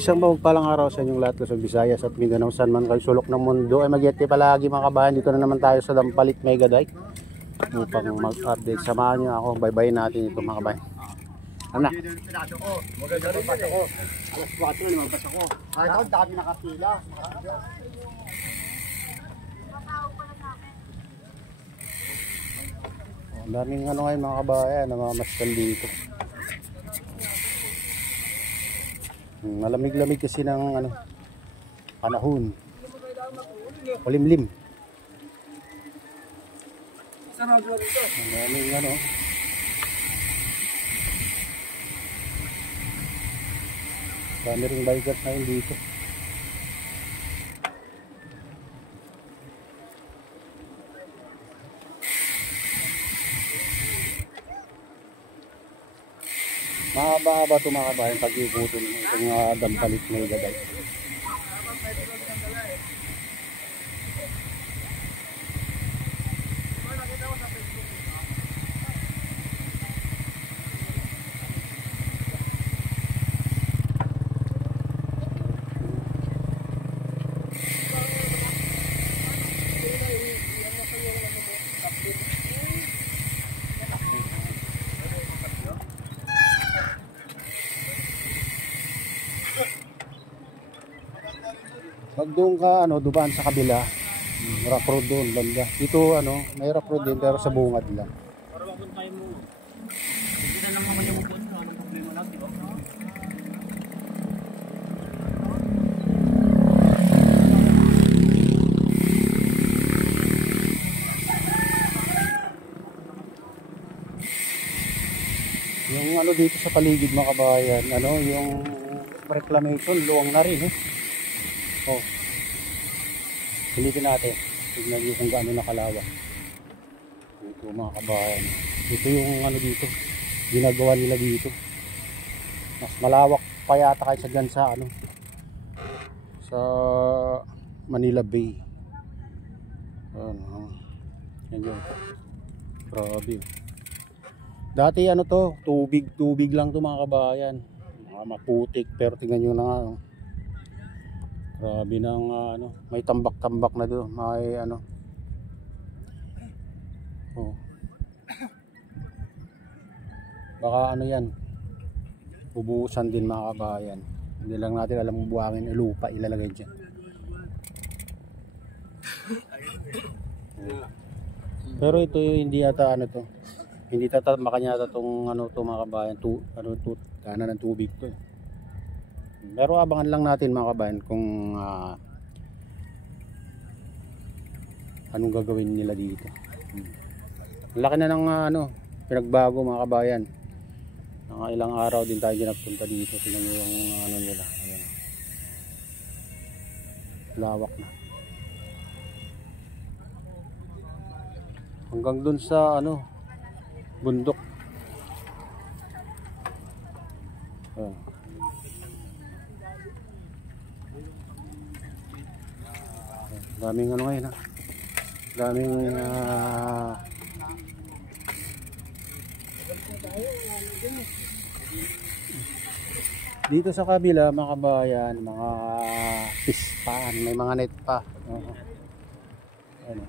Isang mapagpalang araw sa inyong lahat, Luzon, Visayas at Mindanao, saan man kayo sulok ng mundo ay mag-iati palagi mga kabayan. Dito na naman tayo sa Dampalit Mega Dike upang mag-update. Samahan nyo ako, bye-bye natin ito mga kabayan. Ano na? Alas 4 na magbasa ko. Kahit ako dami nakapila. Ang daming ano ngayon mga kabayan, namamastan dito. Malamig-lamig kasi ng ano, panahon. Kulimlim. Ang daming ano. Dami ring bikers na yun dito. Mahaba-haba ito mga kabayan pag-ikutin itong Dampalit Mega Dike. Pag doon ka ano, dumaan sa kabila, rough road doon banda. Dito ano, may rough road din pero sa bungad lang. Para mapunta tayo mo. Hindi na lang naman yung pupunta. Anong problema lang, di ba? Yung ano dito sa paligid mga kabayan, ano, yung reclamation, luwang na rin eh. Oh. Pilitin natin. Tignan nyo kung gaano nakalawak. Ito mga kabayan. Ito yung ano dito. Ginagawa nila dito. Mas malawak pa yata kaysa dyan sa ano. Sa Manila Bay. Ano. Yan yun. Grabe. Dati ano to. Tubig lang to mga kabayan. Mga maputik. Pero tingnan nyo na nga. Oh. Grabe ng ano, may tambak-tambak na doon, may ano. Oh. Baka ano 'yan. Ubusan din mga kabayan. Hindi lang natin alam kung buhangin o lupa ilalagay diyan. Pero ito hindi yata ano to. Hindi tatamakan yata tong ano to mga kabayan, kanan ng tubig to. Pero abangan lang natin mga kabayan kung anong gagawin nila dito. Laki na ng ano, pinagbago mga kabayan. Ilang araw din tayo nagpunta dito. Tingnan nyo yung ano nila. Ayan. Lawak na. Hanggang dun sa ano, bundok. Ayan. Daming ano ngayon ha. Daming dito sa kabila mga kabayan, mga fish pan, may mga net pa. Ano.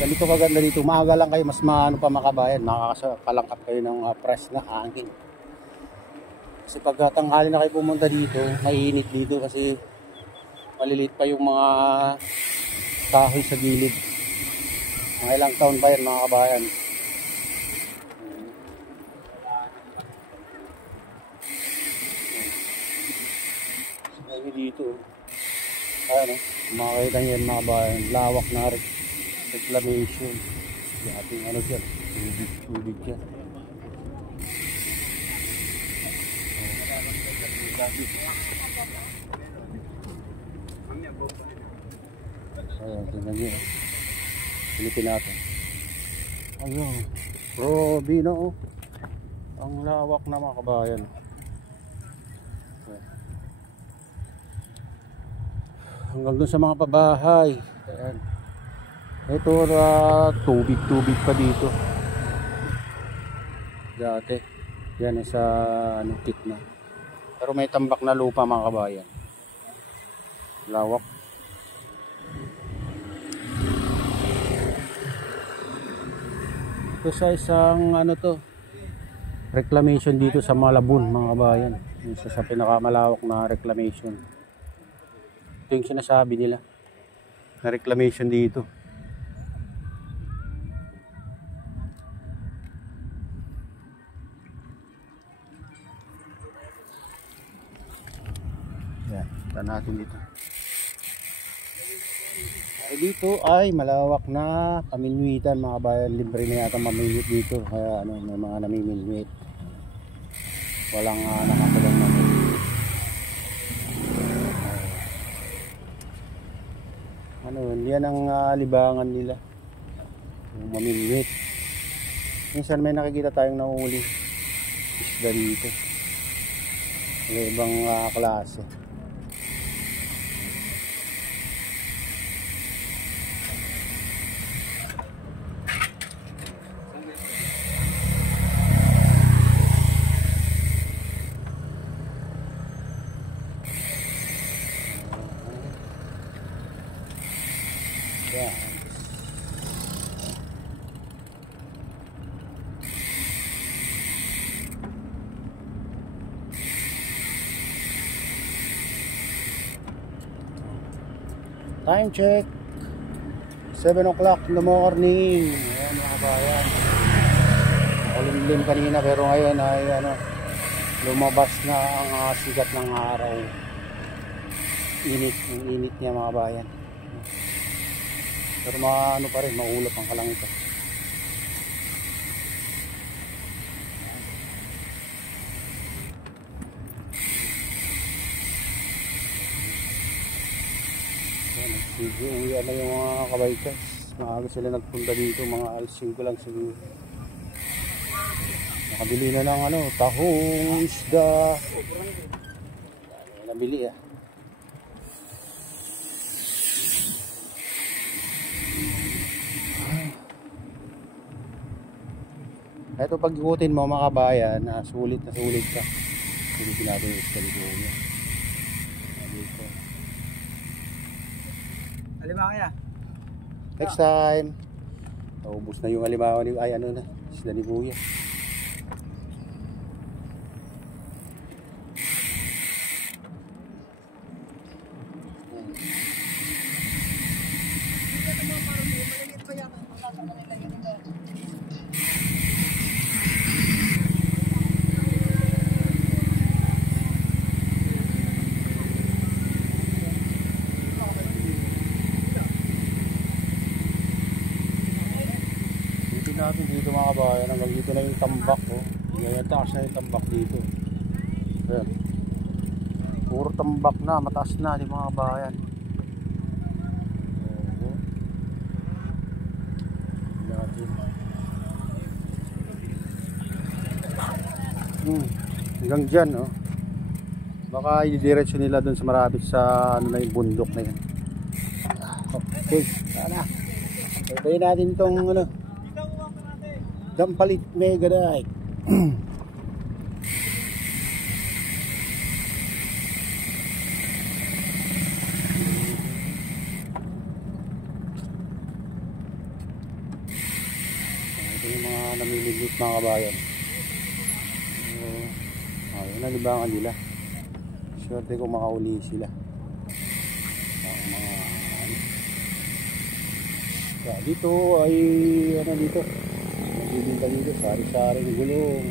Ganito kaganda dito, maaga lang kayo, mas maano pa makabayan, makakakalangkap kayo ng fresh na hangin. Kasi pag tanghali na kayo pumunta dito, mainit dito kasi maliliit pa yung mga kahoy sa gilid. Mga ilang taon pa yan mga kabayan. dito. Ayan, makakita nyo yan mga kabayan. Lawak na reclamation. Ating ano dyan, tubig dyan. Ayan, tingnan nyo. Silipin natin. Ayun, grabe na oh. Ang lawak na mga kabayan. Hanggang doon sa mga pabahay. Ayan. Ito tubig pa dito. Dati. Yan sa ano, kitna. Pero may tambak na lupa mga kabayan. Lawak. Ito sa isang ano to, reclamation dito sa Malabon mga kabayan. Isa sa pinakamalawak na reclamation. Ito yung sinasabi nila na reclamation dito. Yan, ito natin dito. Ay, dito ay malawak na paminwitan mga kabayan. Libre na yata maminwit dito. Kaya ano, may mga namiminwit. Walang nakakulang naman. Ano, yan ang libangan nila. Yung maminwit. Minsan may nakikita tayong nahuli isda dito. May ibang klase. Yan. Time check 7 o'clock in the morning. Ayan mga kabayan, makulimlim kanina pero ngayon ay ano, lumabas na ang sikat ng araw. Init, yung init niya mga kabayan. Pero ano pa rin, maulap ang kalangitan. Uwi na yung mga kabaykas. Maaga sila nagpunta dito, mga alas 5 lang siguro. Nakabili na ng ano, tahong, isda. Nabili ah. Ito pag ikutin mo mga kabayan, sulit na sulit ka. Sulitin natin yung isda niya. Dito. Alimango ya. Next time. Naubos na yung alimango ni ay ano na, isda ni Kuya. Natin dito mga kabayan, hanggang dito na yung tambak oh. Ngayon taas na yung tambak dito. Ayan. Puro tambak na, mataas na di mga kabayan. Natin. Hanggang dyan oh. Baka i-diretso nila dun sa marabit sa ano na yung bundok na yan. Okay, sana. Tayo natin itong ano, Dampalit Megadite. Ito yung mga namimigit mga kabayan. Ayun, nalibangan nila. Swerte kung makauli sila. Ang mga dito ay ano dito. Dito dito, sari-saring gulong.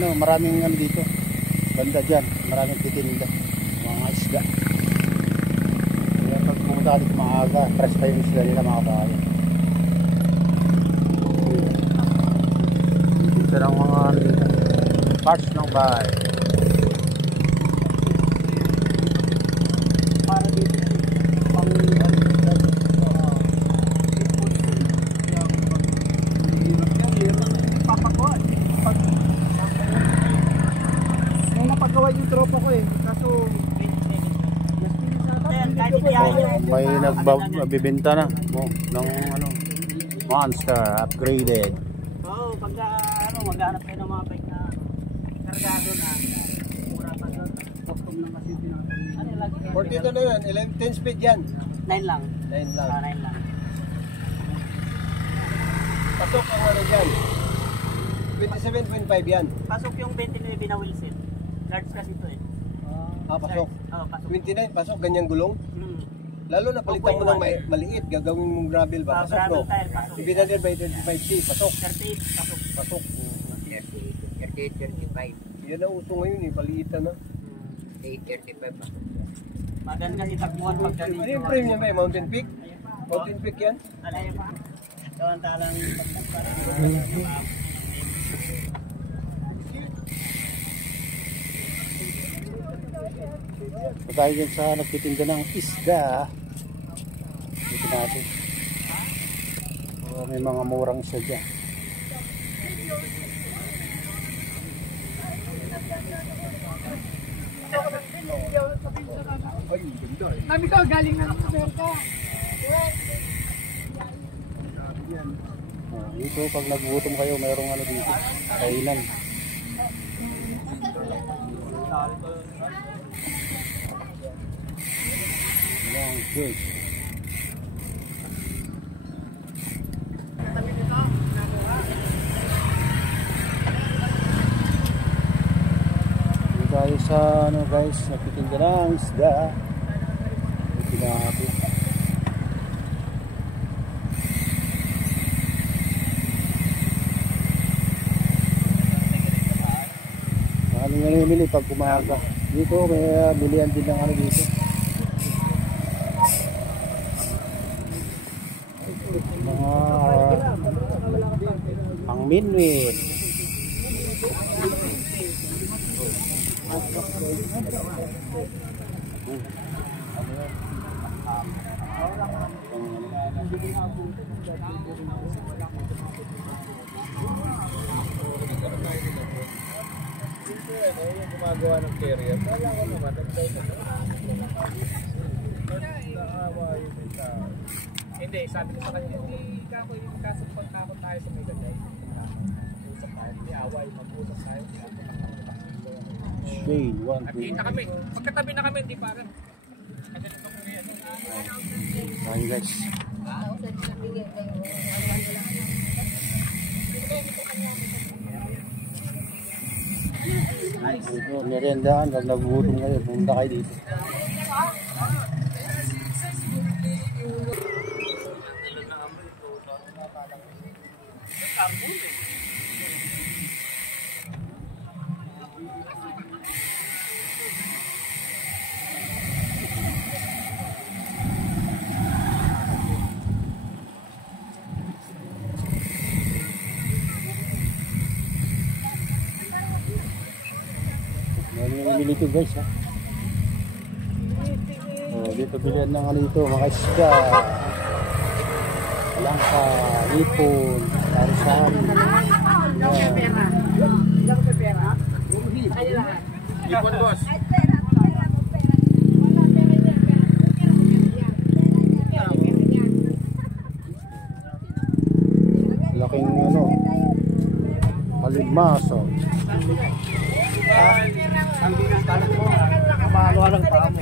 ano, maraming ano dito. Banda dyan, maraming titinda. Mga isda. Kaya pag pumunta dito maaga, fresh pa yung isda nila mga kabayan. Dito lang mga ano dito. Parts ng bahay. Para dito. Pang papagawa. Nung napagawa yung tropa ko eh. Kaso May nagbibenta na ng ano, monster upgraded. Oo, pagka ano, maghanap kayo ng mga bike na kargado na mura pa doon. Custom lang kasi pinapagawa. Ano lagi kayo? 42 na yan, 10 speed yan. 9 lang. 9 lang. 9 lang. Pasok ang ano dyan. 27.5 yan. Pasok yung 29 na wheelset. Large kasi ito eh. Pasok. Oo, pasok. 29, pasok, ganyang gulong. Hmm. Lalo na palitan mo ng maliit, gagawin mong gravel ba? Pasok Gravel no? tire, pasok. Ibinadir by 35C, pasok. 38, pasok. Pasok. 38, 35. Yan ang uso ngayon eh, paliitan na. 835 ba? Magan kasi takbuhan pagka Ano dito. yung frame niya may Mountain Peak? Mountain Peak yan? Ano yun? Talang So tayo dyan sa nagtitinda ng isda. Dito natin. So, may mga murang isda dyan. Kami to, galing na ng Amerika. Dito pag nagugutom kayo, mayroong ano dito. Kainan. Long fish. Dito tayo sa ano guys, nagtitinda ng isda. Dito natin. Ano nga namimili pag umaga. Dito may bilihan din ng ano dito. Mga pang minwit. Yung gumagawa ng carrier, wala ko naman, Hindi, sabi ko sa kanya, hindi kako yung kasapot takot tayo sa may ganda. Usap tayo, hindi away, mag-usap tayo. Shane, 1, 2. Nakita kami, pagkatabi na kami, hindi parang. Ayun guys. Dito, meriendaan, pag nagugutom kayo, pumunta kayo dito. May namili ito guys ha. Dito bilihan ng ano ito, mga isda. Langka, ipon, sari-sari. Ipon boss. Laking ano, maligmaso. ang binatalan mo, kamalo lang pa mo.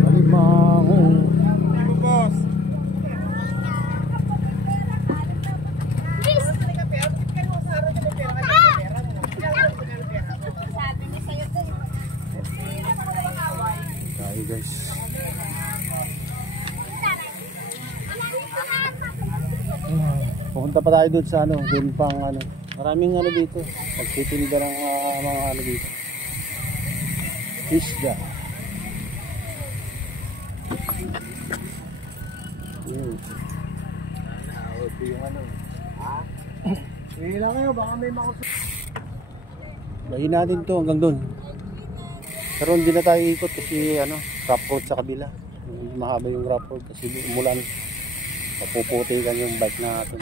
Maligmaso. Boss. Tayo guys. Pumunta Punta pa tayo doon sa ano, doon pang ano. Maraming ano dito. Pagtitinda ng mga ano dito. Isda. Hihila kayo, baka may makusok. Bahin natin to hanggang doon. Pero hindi na tayo ikot kasi ano, rough road sa kabila. Mahaba yung rough road kasi umulan. Papuputikan yung bike natin.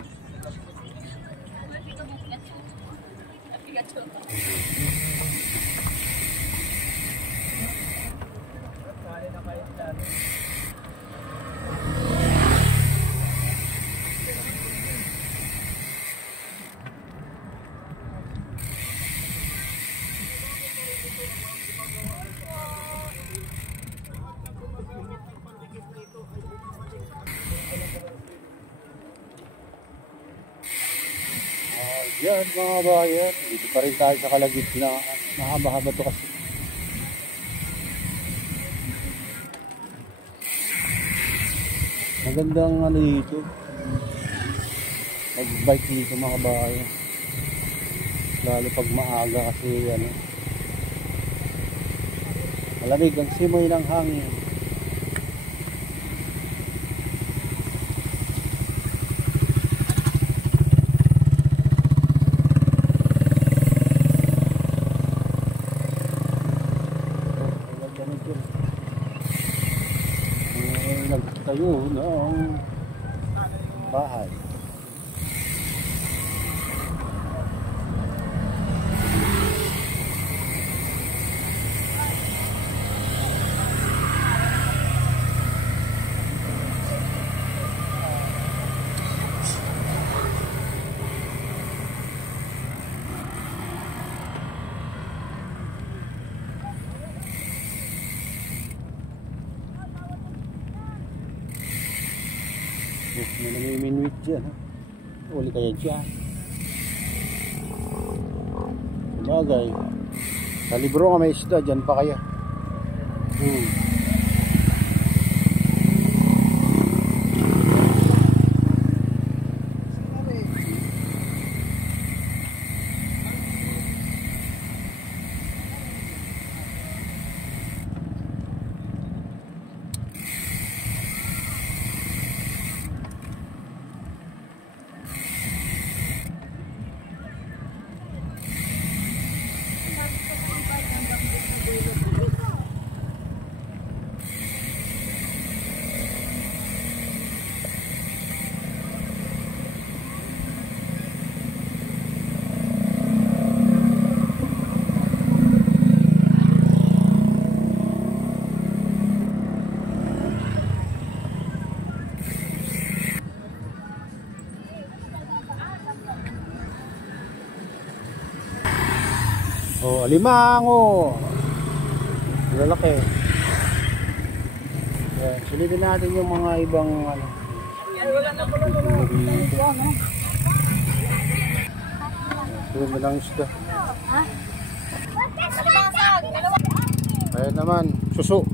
Yan mga bayan, dito pa rin tayo sa kalagitnaan. Mahaba-haba to kasi. Magandang ano dito. Mag-bike dito mga bayan. Lalo pag maaga kasi ano. Malamig ang simoy ng hangin. Nagtayo ng bahay. May namiminwit dyan, ha? Uli kaya dyan. Sabagay, sa libro nga may isda, dyan pa kaya. Oh, alimango. Lalaki. Yan, silipin natin yung mga ibang ano. Ito na lang isda. Ayan naman, suso.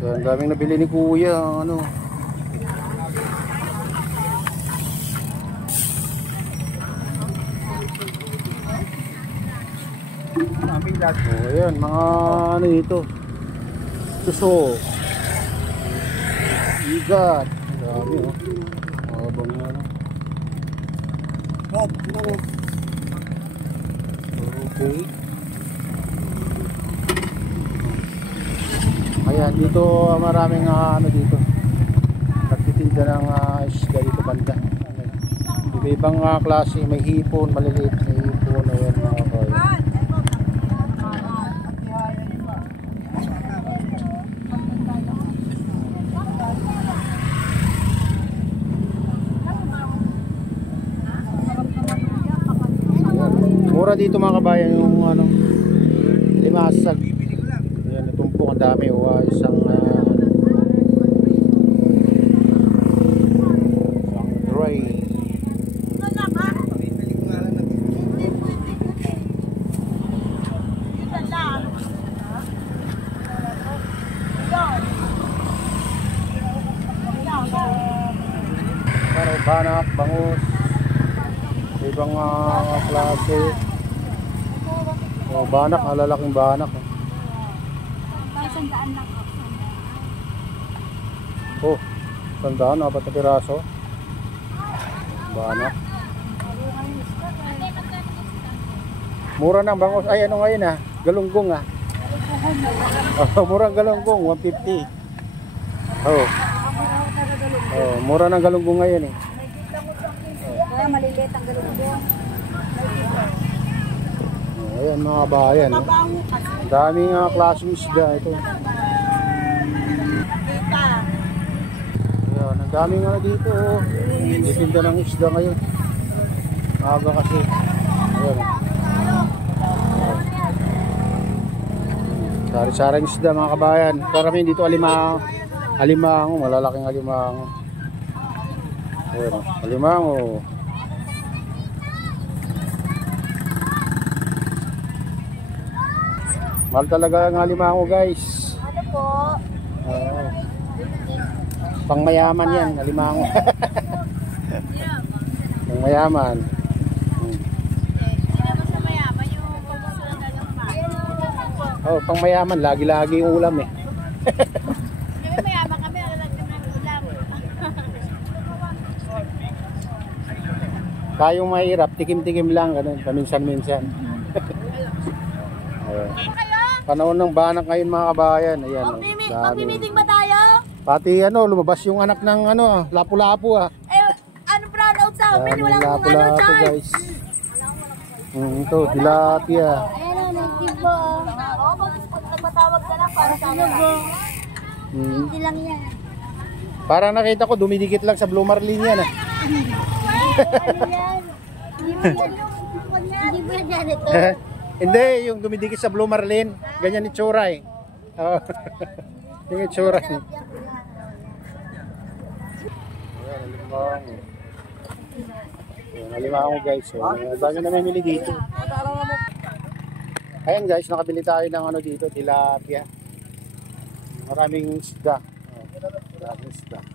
Ang daming nabili ni kuya, ano. Oh, ayan, mga ano dito. Suso. Igat. Dami, oh. Habang ano. Okay. Ayan, dito maraming ano dito. Nagtitinda ng isda dito banda. Iba-ibang klase, may hipon, maliliit na hipon, ayan mga boy. Mura dito mga kabayan yung ano, limasag. Ayan, natumpok ang dami o isang dry. banak, bangus. Ibang klase. Oh, banak, malalaking banak. Sandaan lang ako. Oh, sandaan, 4 na piraso. Banak. Mura ng bangus. Ay, ano ngayon ah? Galunggong ah. Oh, murang galunggong, 150. Oh. Oh, mura ng galunggong ngayon eh. Kaya maliliit ang galunggong. Oh, ayan mga bayan. Oh. Ang daming klaseng isda ito. Ayan, ang daming dito. Oh. Itinda ng isda ngayon. Maaga kasi. Ayan. Sari-saring isda mga kabayan. Karamihan dito alimango, malalaking alimango. Ayan, alimango. Mahal talaga ang alimango guys. Ano po? Pangmayaman yan, alimango. Pangmayaman. Oh, pang mayaman, lagi-lagi yung ulam eh. Kami mayaman kami, alam naman ng ulam. Kayong mahirap, tikim-tikim lang, ganun, paminsan-minsan. Panahon ng banak ngayon mga kabayan. Ayan, Magmi-meeting ba tayo? pati lumabas yung anak ng lapu-lapu ah. Ano brown out sa amin? Yan, Walang lapu-lapu charge. guys. Ito, tilapia. Ayan o, nagtibo. Oo, magpatawag ka lang para sa ano. Hindi lang yan. Parang nakita ko, dumidikit lang sa Blue Marlin yan ah. Ano yan? Hindi ba yan ito? Hindi, yung dumidikit sa Blue Marlin. Ganyan itsura eh. Oh. Yung itsura eh. Ayan, alimango guys. Ang dami na namimili dito. Ayan guys, nakabili tayo ng dito, tilapia. Maraming isda. Maraming isda.